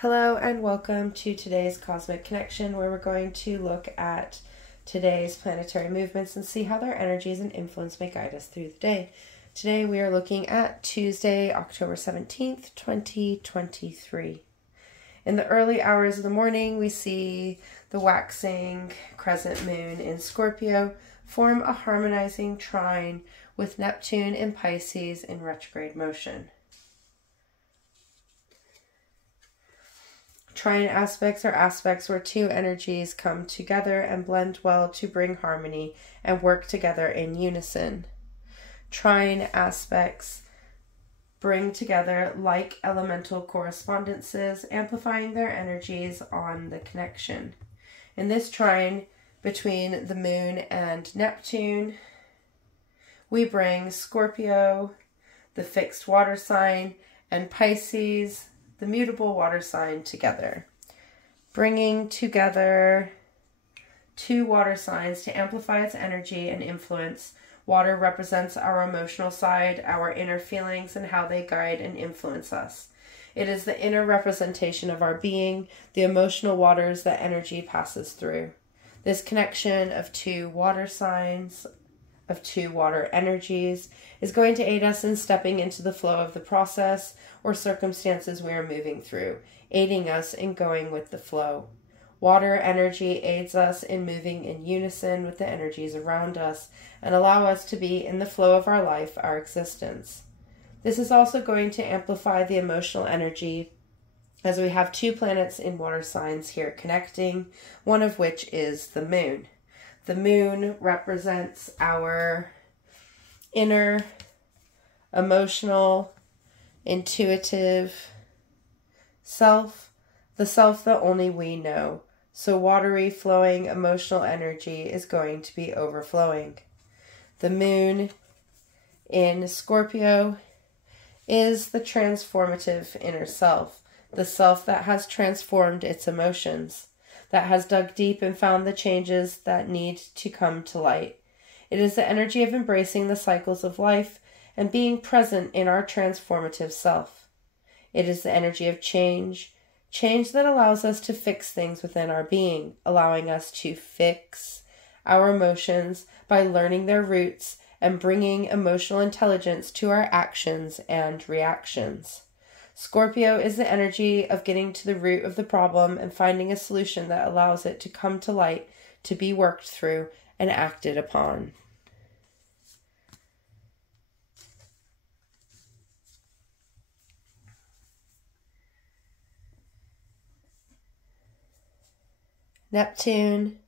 Hello and welcome to today's Cosmic Connection, where we're going to look at today's planetary movements and see how their energies and influence may guide us through the day. Today we are looking at Tuesday, October 17th, 2023. In the early hours of the morning, we see the waxing crescent moon in Scorpio form a harmonizing trine with Neptune in Pisces in retrograde motion. Trine aspects are aspects where two energies come together and blend well to bring harmony and work together in unison. Trine aspects bring together like elemental correspondences, amplifying their energies on the connection. In this trine between the moon and Neptune, we bring Scorpio, the fixed water sign, and Pisces, the mutable water sign, together, bringing together two water signs to amplify its energy and influence. Water represents our emotional side, our inner feelings, and how they guide and influence us. It is the inner representation of our being, the emotional waters that energy passes through. This connection of two water signs, of two water energies, is going to aid us in stepping into the flow of the process or circumstances we are moving through, aiding us in going with the flow. Water energy aids us in moving in unison with the energies around us and allow us to be in the flow of our life, our existence. This is also going to amplify the emotional energy as we have two planets in water signs here connecting, one of which is the moon. The moon represents our inner, emotional, intuitive self, the self that only we know. So watery, flowing, emotional energy is going to be overflowing. The moon in Scorpio is the transformative inner self, the self that has transformed its emotions, that has dug deep and found the changes that need to come to light. It is the energy of embracing the cycles of life and being present in our transformative self. It is the energy of change that allows us to fix things within our being, allowing us to fix our emotions by learning their roots and bringing emotional intelligence to our actions and reactions. Scorpio is the energy of getting to the root of the problem and finding a solution that allows it to come to light, to be worked through and acted upon. Neptune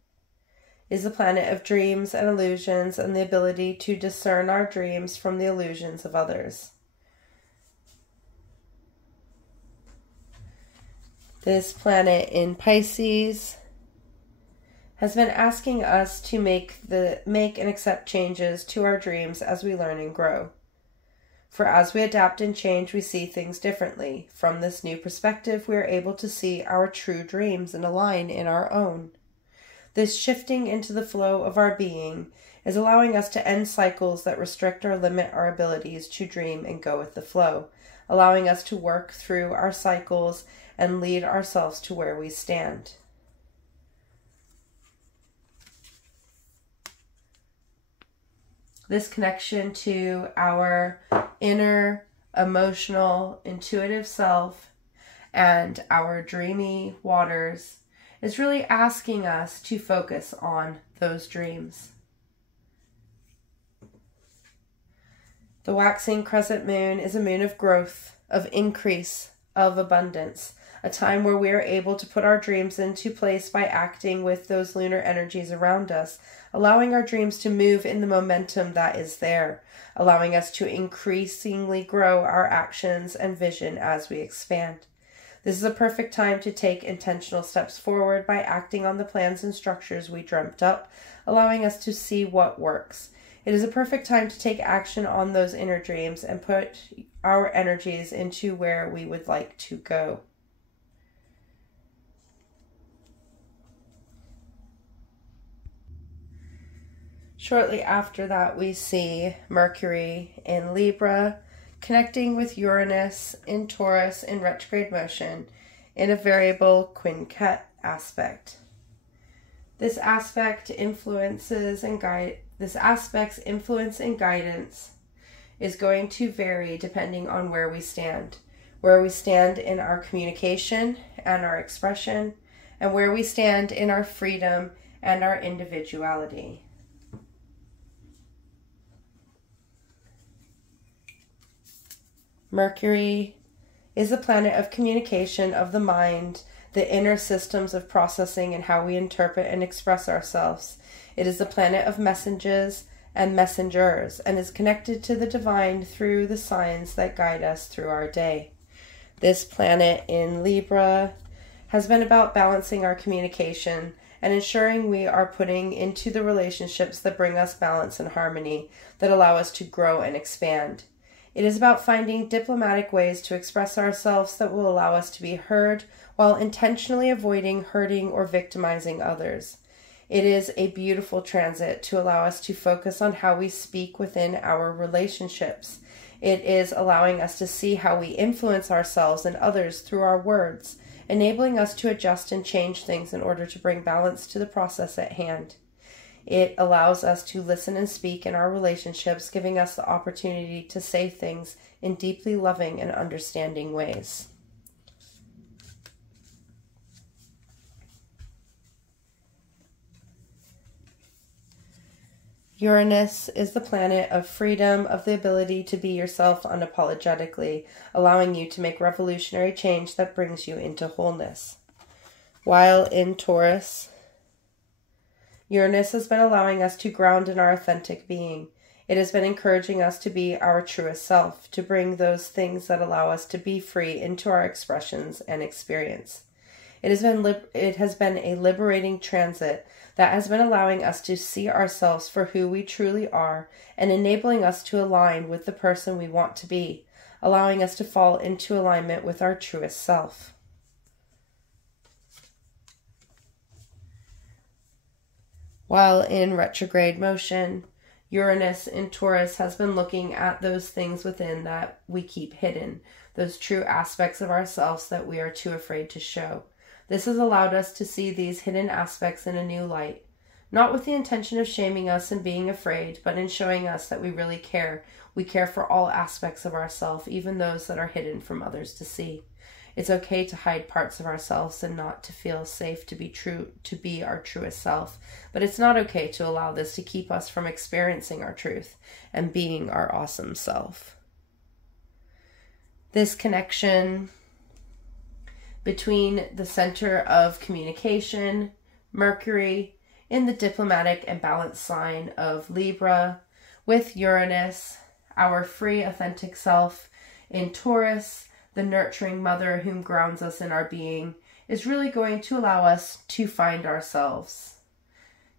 is the planet of dreams and illusions and the ability to discern our dreams from the illusions of others. This planet in Pisces has been asking us to make and accept changes to our dreams as we learn and grow. For as we adapt and change, we see things differently. From this new perspective, we are able to see our true dreams and align in our own. This shifting into the flow of our being is allowing us to end cycles that restrict or limit our abilities to dream and go with the flow, allowing us to work through our cycles and lead ourselves to where we stand. This connection to our inner, emotional, intuitive self and our dreamy waters is really asking us to focus on those dreams. The waxing crescent moon is a moon of growth, of increase, of abundance, a time where we are able to put our dreams into place by acting with those lunar energies around us, allowing our dreams to move in the momentum that is there, allowing us to increasingly grow our actions and vision as we expand. This is a perfect time to take intentional steps forward by acting on the plans and structures we dreamt up, allowing us to see what works. It is a perfect time to take action on those inner dreams and put our energies into where we would like to go. Shortly after that, we see Mercury in Libra, connecting with Uranus in Taurus in retrograde motion in a variable quintet aspect. This aspect's influence and guidance is going to vary depending on where we stand in our communication and our expression, and where we stand in our freedom and our individuality. Mercury is the planet of communication of the mind, the inner systems of processing and how we interpret and express ourselves. It is the planet of messages and messengers, and is connected to the divine through the signs that guide us through our day. This planet in Libra has been about balancing our communication and ensuring we are putting into the relationships that bring us balance and harmony, that allow us to grow and expand. It is about finding diplomatic ways to express ourselves that will allow us to be heard while intentionally avoiding hurting or victimizing others. It is a beautiful transit to allow us to focus on how we speak within our relationships. It is allowing us to see how we influence ourselves and others through our words, enabling us to adjust and change things in order to bring balance to the process at hand. It allows us to listen and speak in our relationships, giving us the opportunity to say things in deeply loving and understanding ways. Uranus is the planet of freedom, of the ability to be yourself unapologetically, allowing you to make revolutionary change that brings you into wholeness. While in Taurus, Uranus has been allowing us to ground in our authentic being. It has been encouraging us to be our truest self, to bring those things that allow us to be free into our expressions and experience. It has been a liberating transit that has been allowing us to see ourselves for who we truly are and enabling us to align with the person we want to be, allowing us to fall into alignment with our truest self. While in retrograde motion, Uranus in Taurus has been looking at those things within that we keep hidden, those true aspects of ourselves that we are too afraid to show. This has allowed us to see these hidden aspects in a new light, not with the intention of shaming us and being afraid, but in showing us that we really care. We care for all aspects of ourselves, even those that are hidden from others to see. It's okay to hide parts of ourselves and not to feel safe to be our truest self, but it's not okay to allow this to keep us from experiencing our truth and being our awesome self. This connection between the center of communication, Mercury, in the diplomatic and balanced sign of Libra, with Uranus, our free, authentic self, in Taurus, the nurturing mother whom grounds us in our being, is really going to allow us to find ourselves.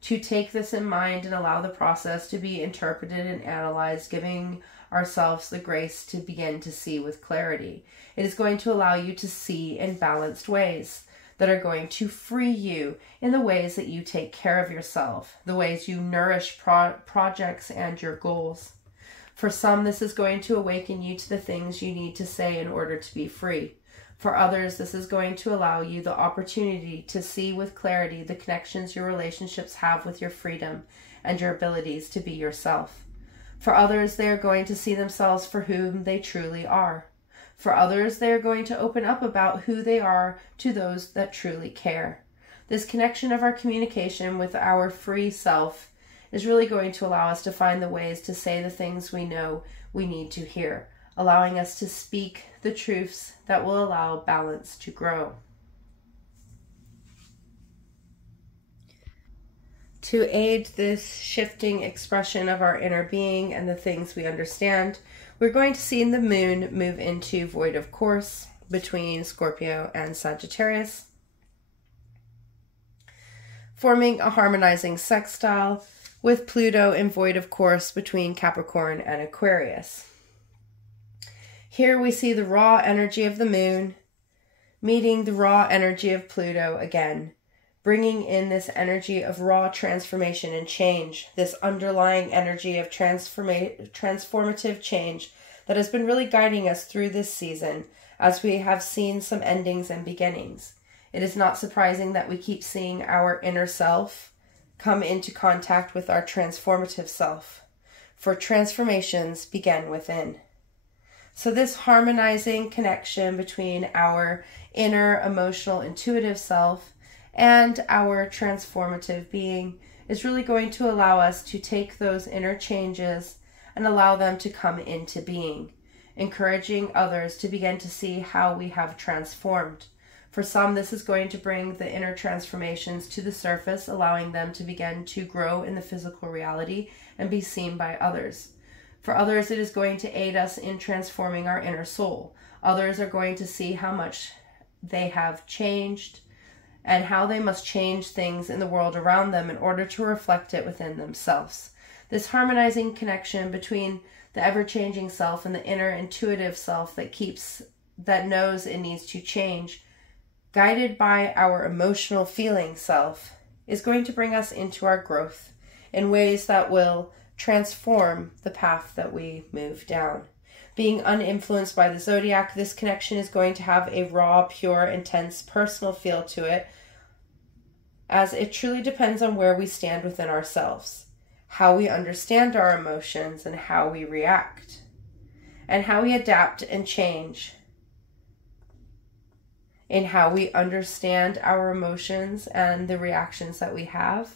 To take this in mind and allow the process to be interpreted and analyzed, giving ourselves the grace to begin to see with clarity. It is going to allow you to see in balanced ways that are going to free you in the ways that you take care of yourself, the ways you nourish projects and your goals. For some, this is going to awaken you to the things you need to say in order to be free. For others, this is going to allow you the opportunity to see with clarity the connections your relationships have with your freedom and your abilities to be yourself. For others, they are going to see themselves for whom they truly are. For others, they are going to open up about who they are to those that truly care. This connection of our communication with our free self is really going to allow us to find the ways to say the things we know we need to hear, allowing us to speak the truths that will allow balance to grow. To aid this shifting expression of our inner being and the things we understand, we're going to see the moon move into void of course between Scorpio and Sagittarius, forming a harmonizing sextile with Pluto in void of course between Capricorn and Aquarius. Here we see the raw energy of the moon meeting the raw energy of Pluto again, bringing in this energy of raw transformation and change, this underlying energy of transformative change that has been really guiding us through this season as we have seen some endings and beginnings. It is not surprising that we keep seeing our inner self come into contact with our transformative self, for transformations begin within. So this harmonizing connection between our inner emotional intuitive self and our transformative being is really going to allow us to take those inner changes and allow them to come into being, encouraging others to begin to see how we have transformed. For some, this is going to bring the inner transformations to the surface, allowing them to begin to grow in the physical reality and be seen by others. For others, it is going to aid us in transforming our inner soul. Others are going to see how much they have changed and how they must change things in the world around them in order to reflect it within themselves. This harmonizing connection between the ever-changing self and the inner intuitive self that knows it needs to change, guided by our emotional feeling self, is going to bring us into our growth in ways that will transform the path that we move down. Being uninfluenced by the zodiac, this connection is going to have a raw, pure, intense, personal feel to it, as it truly depends on where we stand within ourselves, how we understand our emotions and how we react, and how we adapt and change in how we understand our emotions and the reactions that we have,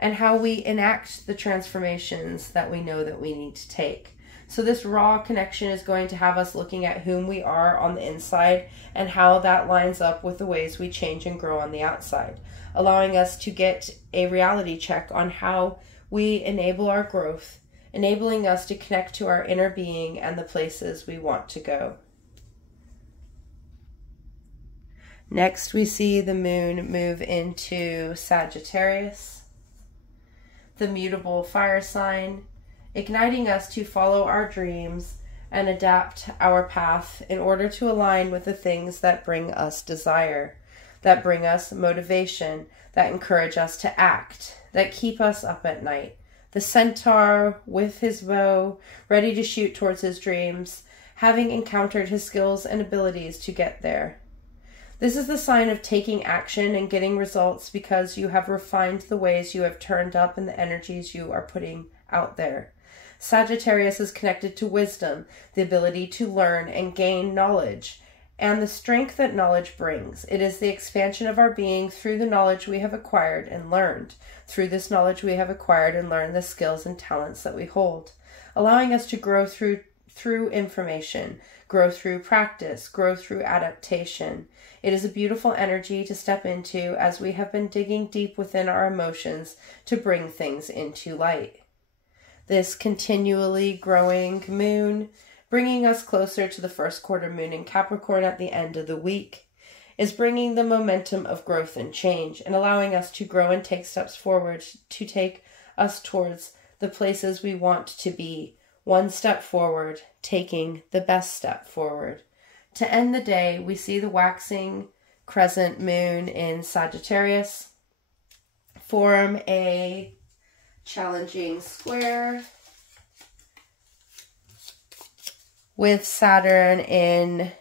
and how we enact the transformations that we know that we need to take. So this raw connection is going to have us looking at whom we are on the inside and how that lines up with the ways we change and grow on the outside, allowing us to get a reality check on how we enable our growth, enabling us to connect to our inner being and the places we want to go. Next, we see the moon move into Sagittarius, the mutable fire sign, igniting us to follow our dreams and adapt our path in order to align with the things that bring us desire, that bring us motivation, that encourage us to act, that keep us up at night. The centaur with his bow, ready to shoot towards his dreams, having encountered his skills and abilities to get there. This is the sign of taking action and getting results because you have refined the ways you have turned up and the energies you are putting out there. Sagittarius is connected to wisdom, the ability to learn and gain knowledge, and the strength that knowledge brings. It is the expansion of our being through the knowledge we have acquired and learned. Through this knowledge we have acquired and learned the skills and talents that we hold, allowing us to grow through information, grow through practice, grow through adaptation. It is a beautiful energy to step into as we have been digging deep within our emotions to bring things into light. This continually growing moon, bringing us closer to the first quarter moon in Capricorn at the end of the week, is bringing the momentum of growth and change and allowing us to grow and take steps forward to take us towards the places we want to be. One step forward, taking the best step forward. To end the day, we see the waxing crescent moon in Sagittarius form a challenging square with Saturn in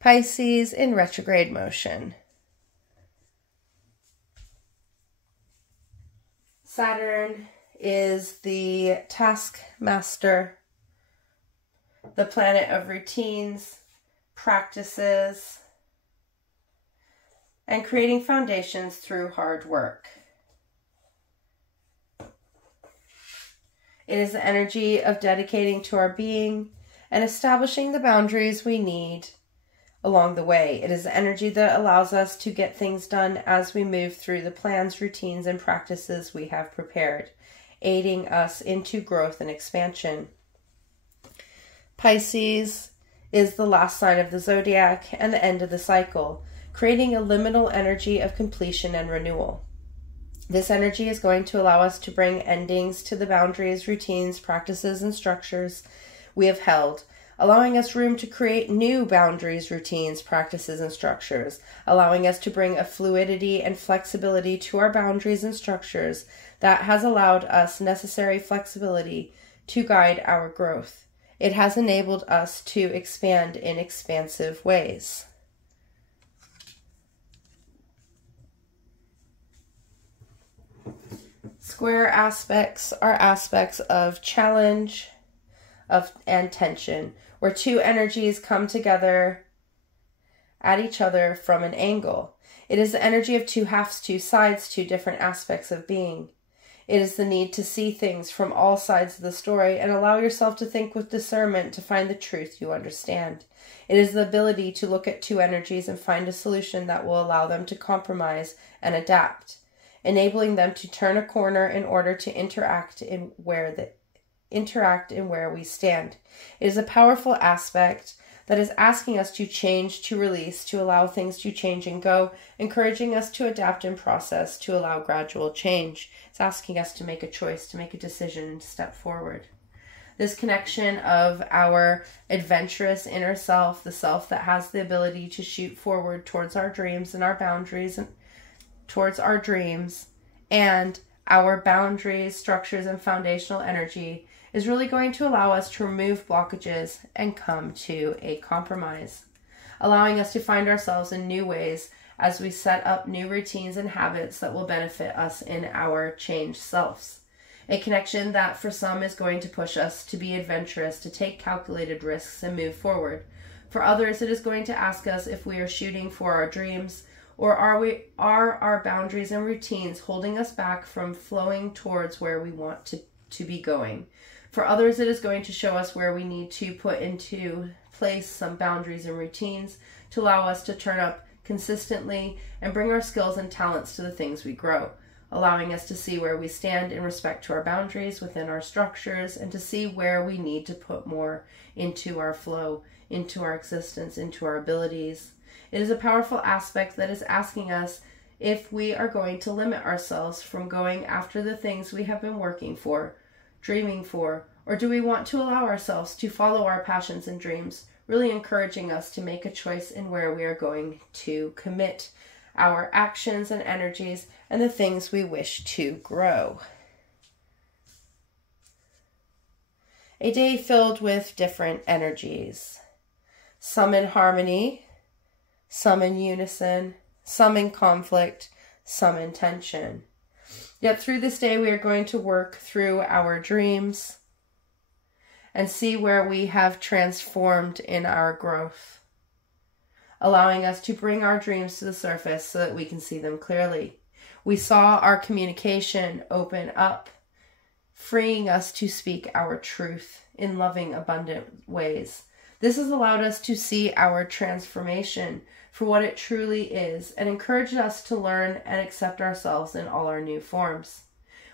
Pisces in retrograde motion. Saturn is the taskmaster, the planet of routines, practices, and creating foundations through hard work. It is the energy of dedicating to our being and establishing the boundaries we need along the way. It is the energy that allows us to get things done as we move through the plans, routines, and practices we have prepared, aiding us into growth and expansion. Pisces is the last sign of the zodiac and the end of the cycle, creating a liminal energy of completion and renewal. This energy is going to allow us to bring endings to the boundaries, routines, practices, and structures we have held, allowing us room to create new boundaries, routines, practices, and structures, allowing us to bring a fluidity and flexibility to our boundaries and structures that has allowed us necessary flexibility to guide our growth It has enabled us to expand in expansive ways. Square aspects are aspects of challenge and tension, where two energies come together at each other from an angle. It is the energy of two halves, two sides, two different aspects of being. It is the need to see things from all sides of the story and allow yourself to think with discernment to find the truth you understand. It is the ability to look at two energies and find a solution that will allow them to compromise and adapt, enabling them to turn a corner in order to interact in where we stand. It is a powerful aspect that is asking us to change, to release, to allow things to change and go, encouraging us to adapt and process, to allow gradual change. It's asking us to make a choice, to make a decision, and to step forward. This connection of our adventurous inner self, the self that has the ability to shoot forward towards our dreams and our boundaries, and towards our dreams, and our boundaries, structures, and foundational energy is really going to allow us to remove blockages and come to a compromise, allowing us to find ourselves in new ways as we set up new routines and habits that will benefit us in our changed selves. A connection that for some is going to push us to be adventurous, to take calculated risks and move forward. For others, it is going to ask us if we are shooting for our dreams, or are our boundaries and routines holding us back from flowing towards where we want to be going. For others, it is going to show us where we need to put into place some boundaries and routines to allow us to turn up consistently and bring our skills and talents to the things we grow, allowing us to see where we stand in respect to our boundaries within our structures and to see where we need to put more into our flow, into our existence, into our abilities. It is a powerful aspect that is asking us if we are going to limit ourselves from going after the things we have been working for, dreaming for, or do we want to allow ourselves to follow our passions and dreams, really encouraging us to make a choice in where we are going to commit our actions and energies and the things we wish to grow. A day filled with different energies, some in harmony, some in unison, some in conflict, some in tension. Yet through this day, we are going to work through our dreams and see where we have transformed in our growth, allowing us to bring our dreams to the surface so that we can see them clearly. We saw our communication open up, freeing us to speak our truth in loving, abundant ways. This has allowed us to see our transformation for what it truly is and encouraged us to learn and accept ourselves in all our new forms.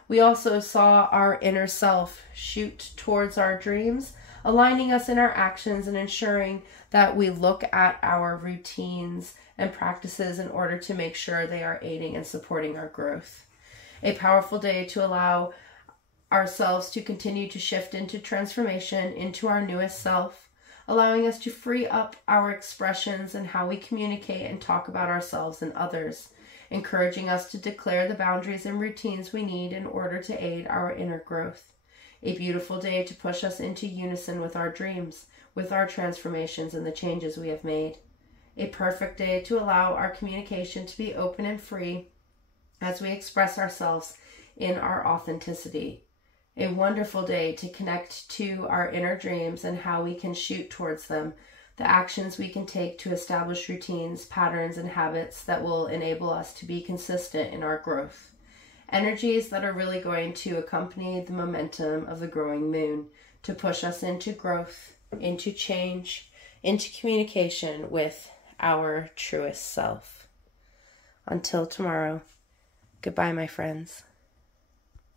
We also saw our inner self shoot towards our dreams, aligning us in our actions and ensuring that we look at our routines and practices in order to make sure they are aiding and supporting our growth. A powerful day to allow ourselves to continue to shift into transformation, into our newest self, allowing us to free up our expressions and how we communicate and talk about ourselves and others, encouraging us to declare the boundaries and routines we need in order to aid our inner growth. A beautiful day to push us into unison with our dreams, with our transformations and the changes we have made. A perfect day to allow our communication to be open and free as we express ourselves in our authenticity. A wonderful day to connect to our inner dreams and how we can shoot towards them, the actions we can take to establish routines, patterns, and habits that will enable us to be consistent in our growth. Energies that are really going to accompany the momentum of the growing moon to push us into growth, into change, into communication with our truest self. Until tomorrow, goodbye, my friends.